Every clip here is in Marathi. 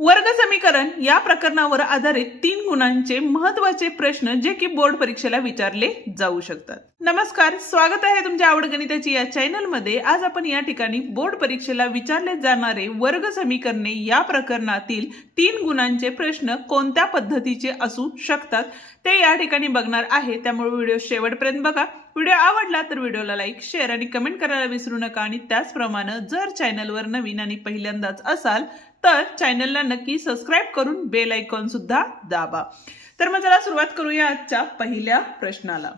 वर्ग समीकरण या प्रकरणावर आधारित 3 गुणांचे महत्त्वाचे प्रश्न जे की बोर्ड परीक्षेला विचारले जाऊ शकतात। नमस्कार, स्वागत आहे तुमच्या आवड गणिताची या चॅनल मध्ये। आज आपण या ठिकाणी बोर्ड परीक्षेला विचारले जाणारे वर्ग समीकरणे या प्रकरणातील 3 गुणांचे प्रश्न कोणत्या पद्धतीचे असू शकतात ते या ठिकाणी बघणार आहे। त्यामुळे व्हिडिओ शेवटपर्यंत बघा। व्हिडिओ आवडला तर व्हिडिओला लाईक, शेअर आणि कमेंट करायला विसरू नका आणि त्याचप्रमाणे जर चॅनलवर नवीन आणि पहिल्यांदाच असाल तर चॅनलला नक्की सबस्क्राइब करून बेल आयकॉन सुद्धा दाबा। तर मग चला सुरुवात करूया आजच्या पहिल्या प्रश्नाला।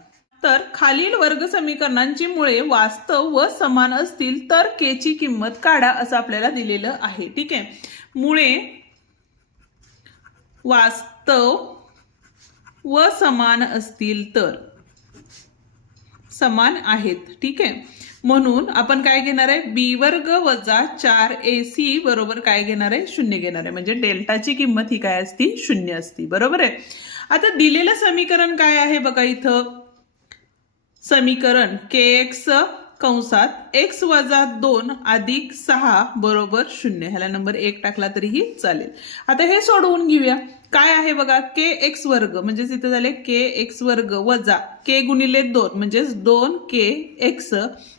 तर खालील वर्ग समीकरणांची मुळे वास्तव व समान असतील तर के ची किंमत काढा असं आपल्याला दिलेलं आहे। ठीक आहे, मुळे वास्तव व समान असतील तर समान आहेत। ठीक आहे, म्हणून आपण काय घेणार आहे, बी वर्ग वजा 4ac बरोबर काय घेणार आहे, 0 घेणार आहे। म्हणजे डेल्टाची किंमत ही काय असती, 0 असती। बरोबर आहे। आता दिलेलं समीकरण काय आहे बघा, इथं समीकरण kx कंसात x वजा 2 अधिक 6 बरोबर 0, ह्याला नंबर 1 टाकला तरीही चालेल। आता हे सोडवून घेऊया। काय आहे बघा, kx वर्ग म्हणजे इथे झाले kx वर्ग वजा k गुणिले 2 म्हणजे 2kx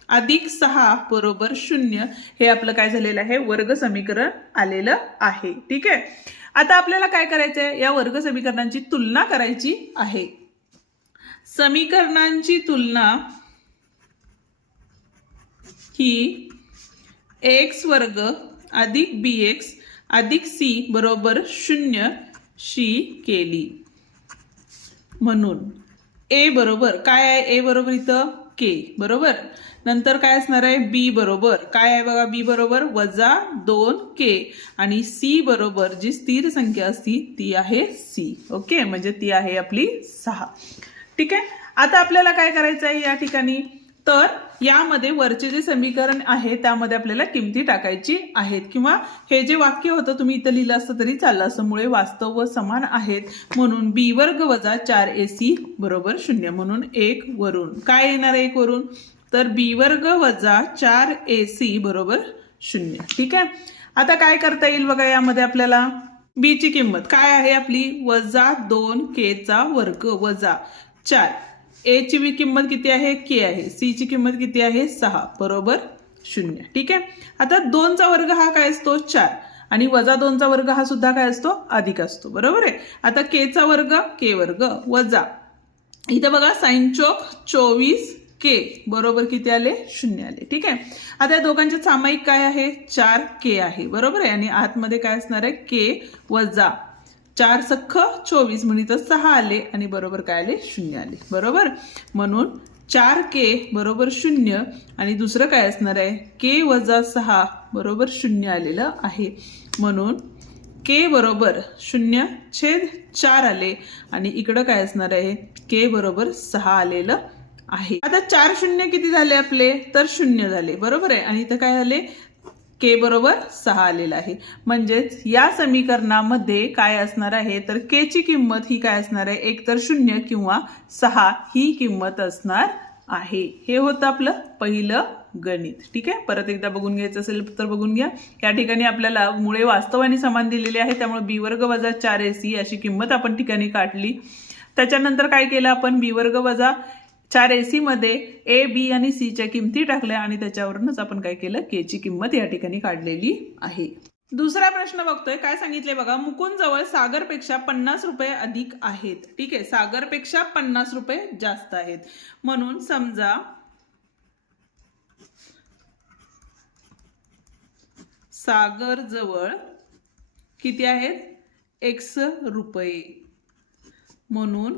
अधिक 6 बरोबर 0, हे आपलं काय झालेलं आहे, वर्ग समीकरण आलेलं आहे। ठीक आहे, आता आपल्याला काय करायचं आहे, या वर्ग समीकरणांची तुलना करायची आहे। समीकरणांची तुलना ही x वर्ग अधिक bx अधिक c बरोबर 0 शी केली। म्हणून a बरोबर काय आहे, a बरोबर इथं k बरोबर, नंतर काय असणार आहे, b बरोबर काय आहे बघा, b बरोबर वजा 2k आणि c बरोबर जी स्थिर संख्या असती ती आहे c। ओके, म्हणजे ती आहे आपली 6। ठीक आहे, आता आपल्याला काय करायचं आहे या ठिकाणी, तर यामध्ये वरचे जे समीकरण आहे त्यामध्ये आपल्याला किमती टाकायची आहेत, किंवा हे जे वाक्य होतं तुम्ही इथं लिहिलं असतं तरी चाललं असं, मुळे वास्तव व समान आहेत म्हणून बी वर्ग वजा 4ac बरोबर 0, म्हणून 1 वरून काय येणार आहे, 1 वरून, तर बी वर्ग वजा 4ac बरोबर 0। ठीक आहे, आता काय करता येईल बघा, यामध्ये आपल्याला बी ची किंमत काय आहे आपली, वजा 2k चा वर्ग वजा 4, ए ची किंमत किती आहे, k आहे, सी ची किंमत किती आहे 6 बरोबर 0। ठीक आहे, आता 2 चा वर्ग हा काय असतो 4 आणि वजा 2 चा वर्ग हा सुद्धा काय असतो, अधिक असतो। बरोबर आहे। आता k चा वर्ग k वर्ग वजा इथं बघा साइन चौक 24k बरोबर किती आले, 0 आले। ठीक आहे, आता या दोघांचे सामायिक काय आहे, 4k आहे। बरोबर आहे, आणि आतमध्ये काय असणार आहे, k वजा 4 सख्ख 24 म्हणजे तर 6 आले आणि बरोबर काय आले, 0 आले। बरोबर, म्हणून 4k बरोबर 0 आणि दुसरं काय असणार आहे, k वजा 6 बरोबर 0 आलेलं आहे। म्हणून k बरोबर 0/4 आले आणि इकडं काय असणार आहे, k बरोबर 6 आलेलं आहे। आता 4 शून्य किती झाले आपले, तर 0 झाले। बरोबर आहे, आणि इथं काय झाले, k बरोबर 6 आलेला आहे। म्हणजेच या समीकरणामध्ये काय असणार आहे, तर k ची किंमत ही काय असणार आहे, एक तर 0 किंवा 6 ही किंमत असणार आहे। हे होतं आपलं पहिलं गणित। ठीक आहे, परत एकदा बघून घ्यायचं असेल तर बघून घ्या। या ठिकाणी आपल्याला मुळे वास्तव आणि समान दिलेले आहे, त्यामुळे बी वर्ग वजा 4ac अशी किंमत आपण ठिकाणी काढली। त्याच्यानंतर काय केलं आपण, बी वर्ग वजा 4ac मध्ये a, b आणि c च्या किमती टाकल्या आणि त्याच्यावरूनच आपण काय केलं, k ची किंमत या ठिकाणी काढलेली आहे। दुसरा प्रश्न बघतोय, काय सांगितले बघा, मुकुंद जवळ सागरपेक्षा 50 रुपये अधिक आहेत। ठीक आहे, सागरपेक्षा 50 रुपये जास्त आहेत, म्हणून समजा सागर जवळ किती आहेत, x रुपये, म्हणून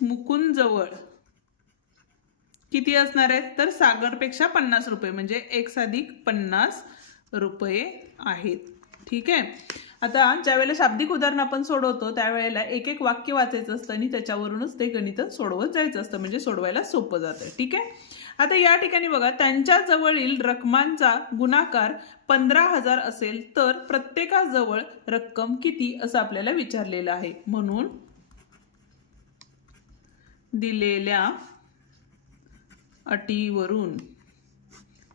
मुकुंद जवळ किती असणार आहेत, तर सागरपेक्षा 50 रुपये म्हणजे x अधिक 50 रुपये आहेत। ठीक आहे, आता ज्या वेळेला शाब्दिक उदाहरण आपण सोडवतो त्यावेळेला एक एक वाक्य वाचायचं असतं आणि त्याच्यावरूनच ते गणित सोडवत जायचं असतं, म्हणजे सोडवायला सोपं जातं। ठीक आहे, आता या ठिकाणी बघा, त्यांच्या जवळील रकमांचा गुणाकार 15,000 असेल तर प्रत्येकाजवळ रक्कम किती असं आपल्याला विचारलेलं आहे। म्हणून दिलेल्या अटीवरून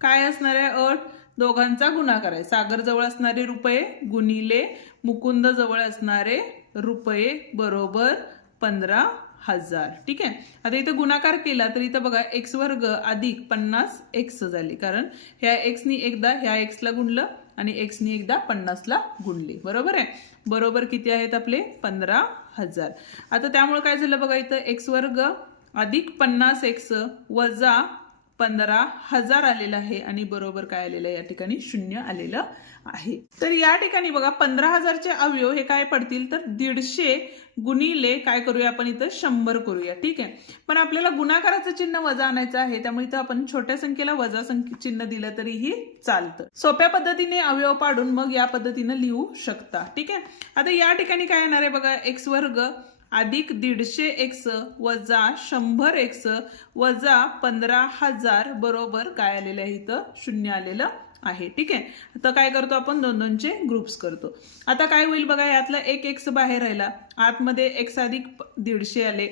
काय असणार आहे अट, दोघांचा गुणाकार आहे. सागर जवळ असणारे रुपये गुणिले मुकुंद जवळ असणारे रुपये बरोबर 15,000. ठीक आहे. आता इथं गुणाकार केला तर इथं बघा x वर्ग अधिक 50x झाले, कारण ह्या एक्सनी एकदा ह्या एक्सला गुणलं आणि एक्सनी एकदा 50ला गुणले. बरोबर आहे. बरोबर किती आहेत आपले 15,000. आता त्यामुळे काय झालं बघा, इथं x वर्ग अधिक 50x वजा 15,000 आलेलं आहे आणि बरोबर काय आलेलं आहे या ठिकाणी 0 आलेलं आहे. तर या ठिकाणी बघा 15,000चे अवयव हे काय पडतील तर 150 गुणिले काय करूया आपण इथं 100 करूया. ठीक आहे. पण आपल्याला गुणाकाराचं चिन्ह वजा आणायचं आहे, त्यामुळे इथं आपण छोट्या संख्येला वजा चिन्ह दिलं तरीही चालतं. सोप्या पद्धतीने अवयव पाडून मग या पद्धतीने लिहू शकता. ठीक आहे. आता या ठिकाणी काय येणार आहे बघा, x वर्ग अधिक 150x वजा 100x वजा 15,000 बरोबर काय आलेलं आहे इथं 0 आलेलं आहे. ठीक आहे. आता काय करतो आपण, 2-2चे ग्रुप्स करतो. आता काय होईल बघा, यातला एक x बाहेर राहिला, आतमध्ये x अधिक 150 आले,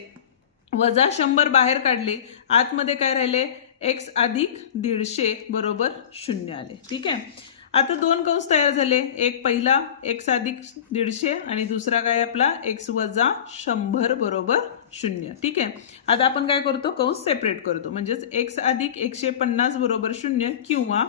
वजा 100 बाहेर काढले, आतमध्ये काय राहिले x अधिक 150 बरोबर 0 आले. ठीक आहे. आता दोन कंस तयार झाले, एक पहिला x अधिक 150 आणि दुसरा काय आपला x वजा 100 बरोबर 0. ठीक आहे. आता आपण काय करतो, कंस सेपरेट करतो, म्हणजेच x अधिक 150 बरोबर 0 किंवा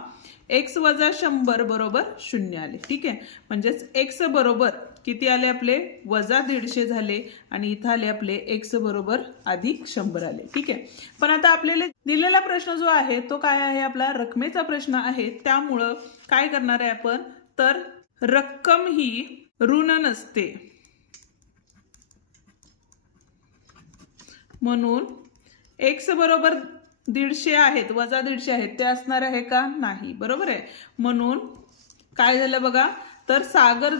x वजा 100 बरोबर 0 आले. ठीक आहे. म्हणजेच x बरोबर किती आले आपले वजा 150 झाले आणि इथं आले आपले x बरोबर अधिक 100 आले. ठीक आहे. पण आता आपल्याला दिलेला प्रश्न जो आहे तो काय आहे, आपला रकमेचा प्रश्न आहे, त्यामुळं काय करणार आहे आपण, तर रक्कम ही ऋण नसते म्हणून x बरोबर 150 आहेत वजा 150 आहेत ते असणार आहे का, नाही. बरोबर आहे. म्हणून काय झालं बघा, तर सागर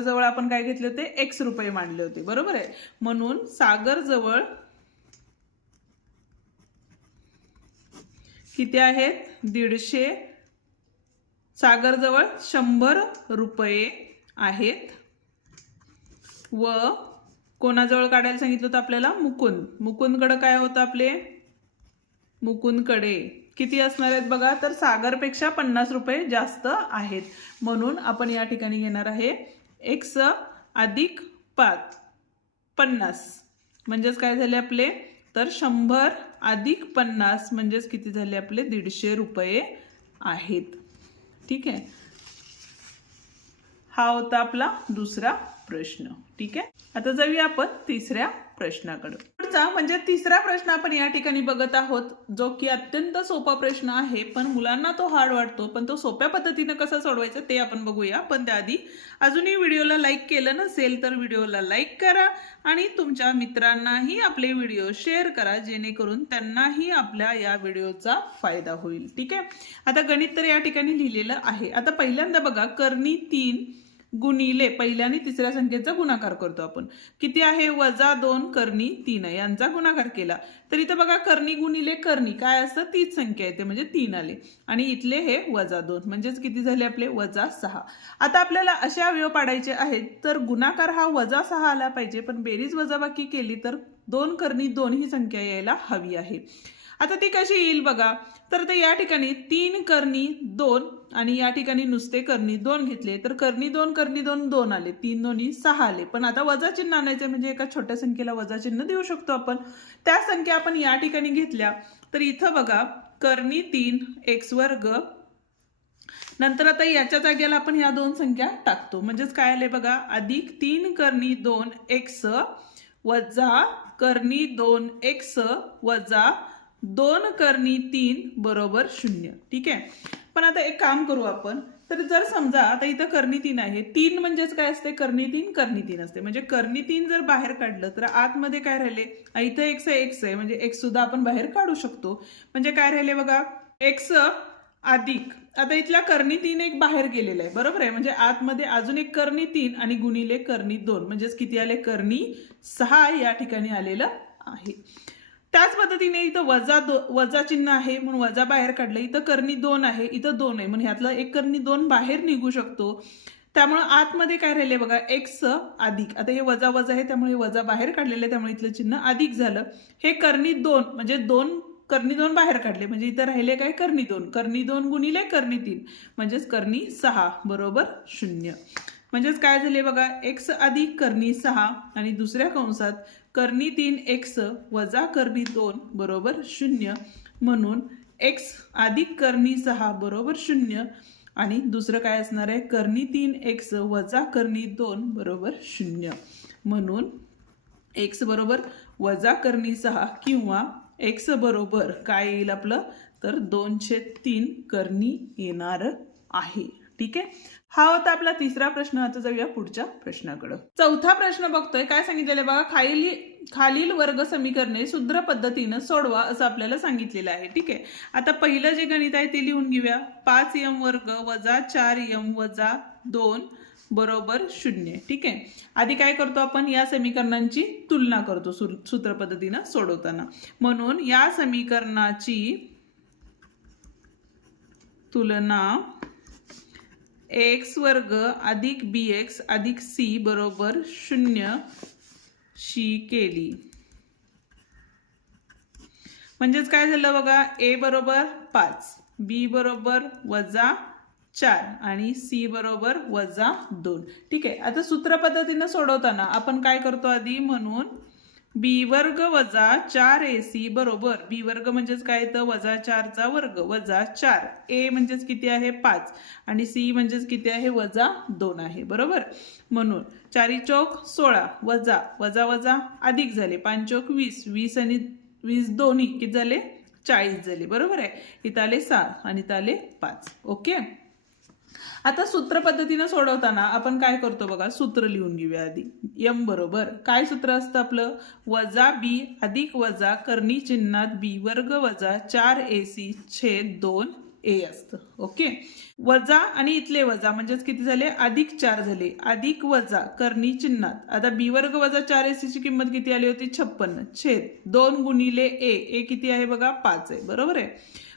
जवळ आपण काय घेतले होते, x रुपये मांडले होते. बरोबर आहे. म्हणून सागर जवळ किती आहेत 150, सागर जवळ 100 रुपये आहेत व कोणाजवळ काढायला सांगितलं होतं आपल्याला, मुकुंदकडे काय होतं आपले, मुकुंदकडे किती असणार आहेत बघा, तर सागरपेक्षा 50 रुपये जास्त आहेत. म्हणून आपण या ठिकाणी घेणार आहे x अधिक 50 म्हणजेच काय झाले आपले, तर 100 अधिक 50 म्हणजेच किती झाले आपले 150 रुपये आहेत. ठीक आहे. हा होता आपला दुसरा प्रश्न. ठीक आहे. आता जाऊया आपण तिसऱ्या प्रश्नाकडे. पुढचा म्हणजे तिसरा प्रश्न आपण या ठिकाणी बघत आहोत, जो की अत्यंत सोपा प्रश्न आहे, पण मुलांना तो हार्ड वाटतो, पण तो सोप्या पद्धतीने कसा सोडवायचा ते आपण बघूया. पण त्याआधी अजूनही व्हिडिओला लाईक केलं नसेल तर व्हिडिओला लाईक करा आणि तुमच्या मित्रांनाही आपले व्हिडिओ शेअर करा, जेणेकरून त्यांनाही आपल्या या व्हिडिओचा फायदा होईल. ठीक आहे. आता गणित तर या ठिकाणी लिहिलेलं आहे. आता पहिल्यांदा बघा, कर्णी 3 गुणिले पहिल्या आणि तिसऱ्या संख्येचा गुणाकार करतो आपण. किती आहे, वजा 2 कर्णी 3 आहे, यांचा गुणाकार केला तर इथं बघा कर्णी गुणिले कर्णी काय असतं, तीच संख्या येते, म्हणजे 3 आले आणि इथले हे वजा 2 म्हणजेच किती झाले आपले वजा 6. आता आपल्याला असे अवयव पाडायचे आहेत, तर गुणाकार हा वजा 6 आला पाहिजे, पण बेरीज वजाबाकी केली तर 2 कर्णी 2 ही संख्या यायला हवी आहे. आता ती कशी येईल बघा, तर ते या ठिकाणी 3 कर्णी 2 आणि या ठिकाणी नुसते कर्णी 2 घेतले तर कर्णी 2 2 आले, 3 दोन्ही 6 आले. पण आता वजा चिन्ह आणायचं म्हणजे एका छोट्या संख्येला वजा चिन्ह देऊ शकतो आपण. त्या संख्या आपण या ठिकाणी घेतल्या तर इथं बघा कर्णी 3 x वर्ग, नंतर आता याच्या जागेला आपण ह्या दोन संख्या टाकतो, म्हणजेच काय आले बघा, अधिक 3 कर्णी 2 x वजा कर्णी 2 x वजा 2 कर्णी 3 बरोबर 0. ठीक आहे. पण आता एक काम करू आपण, तर जर समजा आता इथं कर्णी 3 आहे, 3 म्हणजेच काय असते, कर्णी 3 असते, म्हणजे कर्णी 3 जर बाहेर काढलं तर आतमध्ये काय राहिले, इथं x आहे म्हणजे x सुद्धा आपण बाहेर काढू शकतो. म्हणजे काय राहिले बघा, x अधिक, आता इथल्या कर्णी 3 एक बाहेर गेलेला आहे. बरोबर आहे. म्हणजे आतमध्ये अजून एक कर्णी 3 आणि गुणिले कर्णी 2 म्हणजेच किती आले, कर्णी 6 या ठिकाणी आलेलं आहे. त्याच पद्धतीने इथं वजा चिन्ह आहे म्हणून वजा बाहेर काढलं, इथं कर्णी 2 आहे, इथं 2 आहे, म्हणून ह्यातलं एक कर्णी 2 बाहेर निघू शकतो. त्यामुळे आतमध्ये काय राहिले बघा, x अधिक, आता हे वजा आहे त्यामुळे वजा बाहेर काढलेलं आहे, त्यामुळे इथलं चिन्ह अधिक झालं. हे कर्णी 2 म्हणजे 2 कर्णी 2 बाहेर काढले म्हणजे इथं राहिले काय कर्णी 2. कर्णी 2 गुणिले कर्णी 3 म्हणजेच कर्णी 6 बरोबर 0. म्हणजेच काय झाले बघा x अधिक कर्णी 6 आणि दुसऱ्या कंसात कर्णी 3 x वजा कर्णी 2 बरोबर 0. म्हणून x अधिक कर्णी 6 बरोबर 0 आणि दुसरं काय असणार आहे कर्णी 3 x वजा कर्णी 2 बरोबर 0. म्हणून x बरोबर वजा कर्णी 6 किंवा x बरोबर काय येईल आपलं तर 2/3 कर्णी येणार आहे. ठीक आहे. हा होता आपला तिसरा प्रश्न. आता जाऊया पुढच्या प्रश्नाकडे. चौथा प्रश्न बघतोय. काय सांगितलेलं आहे बघा, खालील वर्ग समीकरणे सूत्र पद्धतीने सोडवा असं आपल्याला सांगितलेलं आहे. ठीक आहे. आता पहिलं जे गणित आहे ते लिहून घेऊया. 5m वर्ग वजा 4m वजा 2 बरोबर 0. ठीक आहे. आधी काय करतो आपण या समीकरणांची तुलना करतो सूत्र पद्धतीने सोडवताना. म्हणून या समीकरणाची तुलना x वर्ग अधिक bx अधिक c बरोबर 0 शी केली. म्हणजेच काय झालं बघा, a बरोबर 5, b बरोबर वजा 4 आणि c बरोबर वजा 2. ठीक आहे. आता सूत्र पद्धतीने सोडवताना आपण काय करतो आधी, म्हणून b वर्ग वजा 4ac बरोबर b वर्ग म्हणजेच काय तर वजा 4 चा वर्ग वजा 4, a म्हणजेच किती आहे 5 आणि c म्हणजेच किती आहे वजा 2 आहे. बरोबर. म्हणून 4 चौक 16 वजा वजा वजा अधिक झाले 5 चौक 20, 20 आणि 20 दोन्ही किती झाले 40 झाले. बरोबर आहे. इथं आले 6 आणि इथं आले 5. ओके. आता सूत्र पद्धतीने सोडवताना आपण काय करतो बघा, सूत्र लिहून घेऊया आधी. m बरोबर काय सूत्र असतं आपलं, वजा b अधिक वजा कर्णी चिन्हात b वर्ग वजा 4ac छेद 2a असतं. ओके. वजा आणि इथले वजा म्हणजेच किती झाले अधिक 4 झाले, अधिक वजा कर्णी चिन्हात. आता b वर्ग वजा 4ac ची किंमत किती आली होती 56 छेद 2 गुणिले a किती आहे बघा 5 आहे. बरोबर आहे.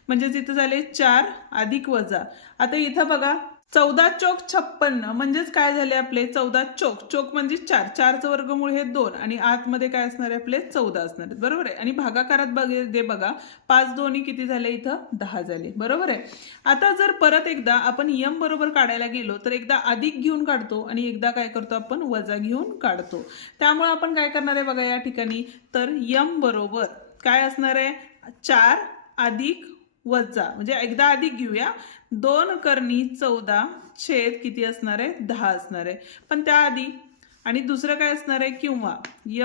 म्हणजेच इथं झाले 4 अधिक वजा. आता इथं बघा 14 चौक 56 म्हणजेच काय झाले आपले 14 चौक म्हणजे 4, 4चं वर्गमूळ हे 2 आणि आतमध्ये काय असणार आहे आपले 14 असणार आहेत. बरोबर आहे. आणि भागाकारात दे बघा 5 दोन्ही किती झाले इथं 10 झाले. बरोबर आहे. आता जर परत एकदा आपण m बरोबर काढायला गेलो तर एकदा अधिक घेऊन काढतो आणि एकदा काय करतो आपण वजा घेऊन काढतो. त्यामुळे आपण काय करणार आहे बघा या ठिकाणी, तर m बरोबर काय असणार आहे 4 अधिक वजा म्हणजे एकदा अधिक घेऊया 2 कर्णी 14 छेद किती असणार आहे 10 असणार आहे. पण त्याआधी आणि दुसरं काय असणार आहे किंवा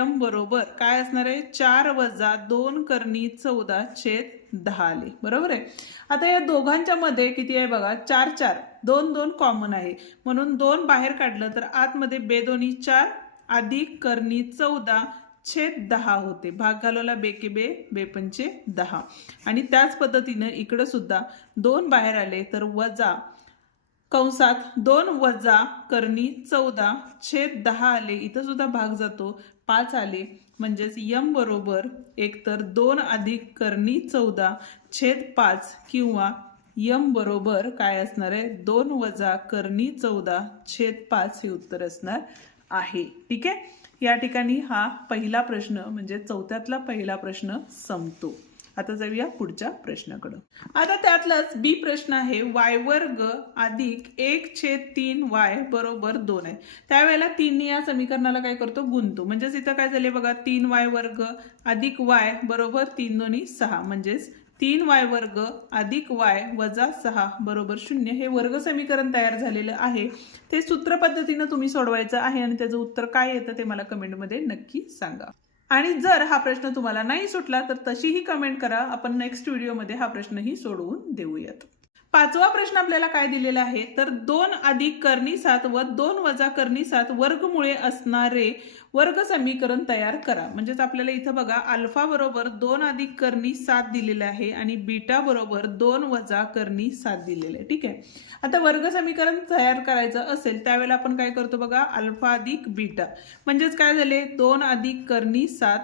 m बरोबर काय असणार आहे 4 वजा 2 कर्णी 14 छेद 10 आले. बरोबर आहे. आता या दोघांच्या मध्ये किती आहे बघा 4 4 2 2 कॉमन आहे म्हणून 2 बाहेर काढलं तर आतमध्ये बे दोन्ही 4 अधिक कर्णी 14 छेद 10 होते. भाग घालवला बेके बे, बेपंचे 10. आणि त्याच पद्धतीने इकडे सुद्धा 2 बाहेर आले तर वजा कंसात 2 वजा कर्णी 14 छेद 10 आले. इथं सुद्धा भाग जातो 5 आले. म्हणजेच m बरोबर एकतर 2 अधिक कर्णी 14 छेद 5 किंवा m बरोबर काय असणार आहे 2 वजा कर्णी 14 छेद 5 हे उत्तर असणार आहे. ठीक आहे. या ठिकाणी हा पहिला प्रश्न म्हणजे चौथ्यातला पहिला प्रश्न संपतो. आता जाऊया पुढच्या प्रश्नाकडे. आता त्यातलाच बी प्रश्न आहे y वर्ग अधिक 1/3y बरोबर 2 आहे. त्यावेळेला 3 या समीकरणाला काय करतो गुणतो. म्हणजेच इथं काय झाले बघा 3y वर्ग अधिक y बरोबर 3 दोन्ही 6 म्हणजेच 3y वर्ग अधिक y वजा 6 बरोबर 0 हे वर्ग समीकरण तयार झालेलं आहे. ते सूत्र पद्धतीने तुम्ही सोडवायचं आहे आणि त्याचं उत्तर काय येतं ते मला कमेंटमध्ये नक्की सांगा. आणि जर हा प्रश्न तुम्हाला नाही सुटला तर तशीही कमेंट करा. आपण नेक्स्ट व्हिडिओमध्ये हा प्रश्नही सोडवून देऊयात. पाचवा प्रश्न आपल्याला काय दिलेला आहे तर 2 अधिक कर्णी 7 व 2 वजा कर्णी 7 वर्गमुळे असणारे वर्ग समीकरण तयार करा. म्हणजेच आपल्याला इथं बघा अल्फा बरोबर 2 अधिक कर्णी 7 दिलेले आहे आणि बीटा बरोबर 2 वजा कर्णी 7 दिलेले आहे. ठीक आहे. आता वर्ग समीकरण तयार करायचं असेल त्यावेळेला आपण काय करतो बघा अल्फा अधिक बीटा म्हणजेच काय झाले 2 अधिक कर्णी 7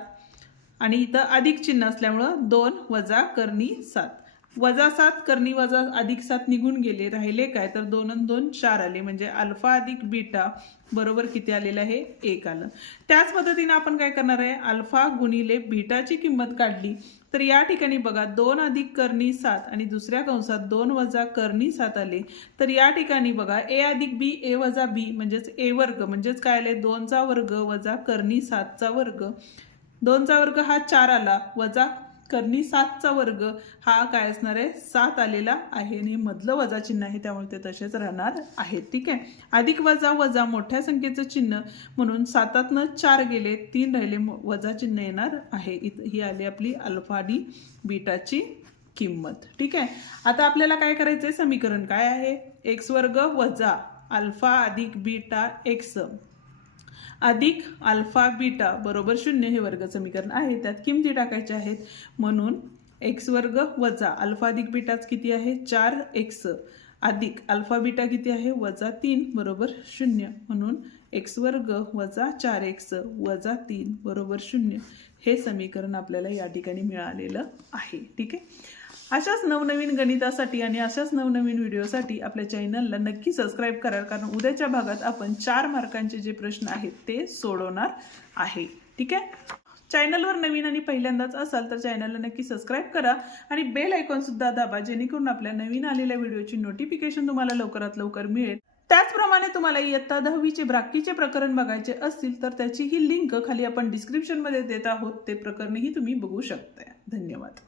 आणि इथं अधिक चिन्ह असल्यामुळं 2 वजा कर्णी 7 -7 करणी -7 निघून गेले, राहिले काय तर 2 आणि 2 4 आले, म्हणजे अल्फा अधिक बीटा बरोबर किती आलेलं आहे 1 आलं. त्याच पद्धतीने आपण काय करणार आहे, अल्फा गुणिले बीटाची किंमत काढली तर या ठिकाणी बघा 2 अधिक करणी 7 आणि दुसऱ्या कंसात 2 वजा करणी 7 आले. तर या ठिकाणी बघा ए अधिक बी ए वजा बी म्हणजेच ए वर्ग, म्हणजेच काय आले 2चा वर्ग वजा करणी 7चा वर्ग. 2चा वर्ग हा 4 आला, वजा करणी 7चा वर्ग हा काय असणार आहे 7 आलेला आहे, आणि मधलं वजा चिन्ह आहे त्यामुळे ते तसेच राहणार आहेत. ठीक आहे. अधिक वजा वजा मोठ्या संख्येचं चिन्ह म्हणून 7तनं 4 गेले, 3 राहिले, वजा चिन्ह येणार आहे. ही आली आपली अल्फा आणि बीटाची किंमत. ठीक आहे. आता आपल्याला काय करायचंय, समीकरण काय आहे, एक्स वर्ग वजा अल्फा अधिक बीटा एक्स अधिक अल्फा बीटा बरोबर 0 हे वर्ग समीकरण आहे. त्यात किमती टाकायच्या आहेत, म्हणून एक्स वर्ग वजा अल्फा अधिक बीटाच किती आहे 4x अधिक अल्फा बीटा किती आहे -3 बरोबर 0, म्हणून एक्स वर्ग वजा 4x वजा 3 बरोबर 0 हे समीकरण आपल्याला या ठिकाणी मिळालेलं आहे. ठीक आहे. अशाच नवनवीन गणितासाठी आणि अशाच नवनवीन व्हिडिओसाठी आपल्या चॅनलला नक्की सबस्क्राईब करा, कारण उद्याच्या भागात आपण 4 मार्कांचे जे प्रश्न आहेत ते सोडवणार आहे. ठीक आहे. चॅनलवर नवीन आणि पहिल्यांदाच असाल तर चॅनलला नक्की सबस्क्राईब करा आणि बेल आयकॉन सुद्धा दाबा, जेणेकरून आपल्या नवीन आलेल्या व्हिडिओची नोटिफिकेशन तुम्हाला लवकरात लवकर मिळेल. त्याचप्रमाणे तुम्हाला इयत्ता 10वीचे ब्राकीचे प्रकरण बघायचे असतील तर त्याची ही लिंक खाली आपण डिस्क्रिप्शनमध्ये देत आहोत, ते प्रकरणही तुम्ही बघू शकता. धन्यवाद.